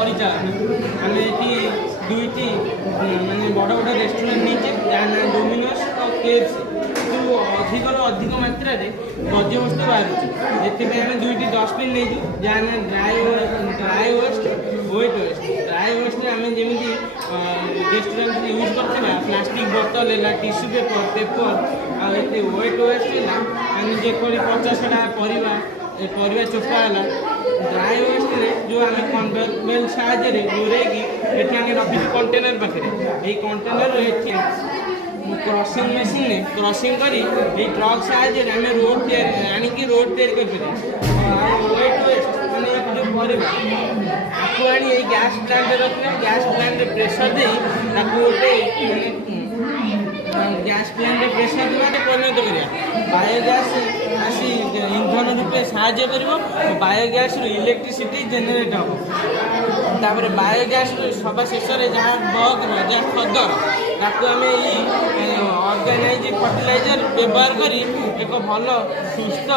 ପରିଚାଳନା। ଆମେ ଏଠି ଦୁଇଟି ମାନେ ବଡ଼ ବଡ଼ ରେଷ୍ଟୁରାଣ୍ଟ ନେଇଛେ, ଯାହା ନାଁ ଡୋମିନୋସ୍ ଆଉ KFC। କିନ୍ତୁ ଅଧିକରୁ ଅଧିକ ମାତ୍ରାରେ ବର୍ଜ୍ୟବସ୍ତୁ ବାହାରୁଛି, ସେଥିପାଇଁ ଆମେ ଦୁଇଟି ଡଷ୍ଟବିନ୍ ନେଇଛୁ, ଯାହା ନାଁ dry waste, wet waste. Dry ୱେଷ୍ଟରେ ଆମେ ଯେମିତି ରେଷ୍ଟୁରାଣ୍ଟରେ ୟୁଜ୍ କରୁଥିବା ପ୍ଲାଷ୍ଟିକ୍ ବୋତଲ ହେଲା, ଟିସ୍ୟୁ ପେପର, ଆଉ ଏତେ ୱେଟ୍ ୱେଷ୍ଟ ହେଲା ଆମେ ଯେପରି ପଚାସଢ଼ା ପରିବା ଚୋପା ହେଲା, ଡ୍ରାଏ ୱେଷ୍ଟରେ ଯେଉଁ ଆମେ କନଭେୟର ବେଲ୍ଟ ସାହାଯ୍ୟରେ ଘୂରେଇକି ଏଠି ଆମେ ରଖିଛୁ କଣ୍ଟେନର ପାଖରେ। ଏଇ କଣ୍ଟେନର ଏଠି କ୍ରସିଂ ମେସିନ୍ରେ କ୍ରସିଂ କରି ଏଇ ଟ୍ରକ୍ ସାହାଯ୍ୟରେ ଆମେ ରୋଡ଼ ଆଣିକି ରୋଡ଼ ତିଆରି କରିପାରିବୁ। ଆଉ ୱେଟ୍ ୱେଷ୍ଟ ମାନେ ଯେଉଁ ପରିବା ତାକୁ ଆଣି ଏଇ ଗ୍ୟାସ୍ ପ୍ଲାଣ୍ଟରେ ରଖିଲେ, ଗ୍ୟାସ୍ ପ୍ଲାଣ୍ଟରେ ପ୍ରେସର ଦେଇ ତାକୁ ଗୋଟେ ଗ୍ୟାସ୍ ପ୍ଲାଣ୍ଟରେ ପ୍ରେସର ଦେବାରେ ପରିଣତ କରିବା। ବାୟୋଗ୍ୟାସ୍ ଆସି ଇନ୍ଧନ ରୂପେ ସାହାଯ୍ୟ କରିବ, ବାୟୋଗ୍ୟାସ୍ରୁ ଇଲେକ୍ଟ୍ରିସିଟି ଜେନେରେଟ୍ ହେବ। ତାପରେ ବାୟୋଗ୍ୟାସ୍ରୁ ସବା ଶେଷରେ ଯାହା ବଳକ ଯାହା ଖଦର, ତାକୁ ଆମେ ଏଇ ଅର୍ଗାନାଇଜ ଫର୍ଟିଲାଇଜର ବ୍ୟବହାର କରି ଏକ ଭଲ ସୁସ୍ଥ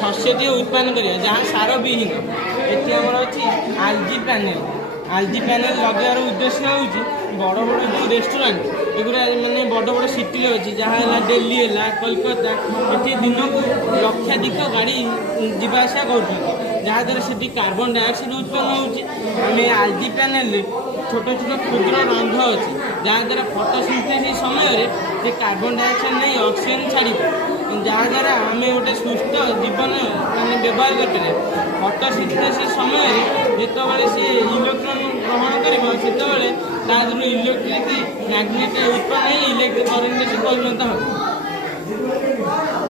ଶସ୍ୟଟିଏ ଉତ୍ପାଦନ କରିବା, ଯାହା ସାର ବିହୀନ। ଏଠି ଆମର ଅଛି ଆଲଜି ପ୍ୟାନେଲ। ଆଲଜି ପ୍ୟାନେଲ ଲଗାଇବାର ଉଦ୍ଦେଶ୍ୟ ହେଉଛି ବଡ଼ ବଡ଼ ଯେଉଁ ରେଷ୍ଟୁରାଣ୍ଟ ଏଗୁଡ଼ା ମାନେ ବଡ଼ ବଡ଼ ସିଟିରେ ଅଛି, ଯାହା ହେଲା ଦିଲ୍ଲୀ ହେଲା, କୋଲକାତା, ଏଠି ଦିନକୁ ଲକ୍ଷାଧିକ ଗାଡ଼ି ଯିବା ଆସିବା କରୁଛନ୍ତି, ଯାହାଦ୍ୱାରା ସେଠି କାର୍ବନ ଡାଇଅକ୍ସାଇଡ଼ ଉତ୍ପନ୍ନ ହେଉଛି। ଆମେ ଆଲଜି ପ୍ୟାନେଲରେ ଛୋଟ ଛୋଟ କ୍ଷୁଦ୍ର ରନ୍ଧ୍ର ଅଛି, ଯାହାଦ୍ୱାରା ଫଟୋସିନ୍ଥେସିସ୍ ସମୟରେ ସେ କାର୍ବନ ଡାଇଅକ୍ସାଇଡ଼ ନେଇ ଅକ୍ସିଜେନ୍ ଛାଡ଼ିବ, ଯାହାଦ୍ୱାରା ଆମେ ଗୋଟେ ସୁସ୍ଥ ଜୀବନ ମାନେ ବ୍ୟବହାର କରିପାରିବା। ଫଟୋସିନ୍ଥେସିସ୍ ସମୟରେ ଯେତେବେଳେ ସେ ଇଲେକ୍ଟ୍ରନ୍ ଗ୍ରହଣ କରିବ, ସେତେବେଳେ ତା ଦେହରୁ ଇଲେକ୍ଟ୍ରିକ୍ ମ୍ୟାଗ୍ନେଟ୍ ଉତ୍ପନ୍ନ ହେଇ ଇଲେକ୍ଟ୍ରିକ୍ କରେଣ୍ଟରେ ସେ ପରିଣତ ହେବ।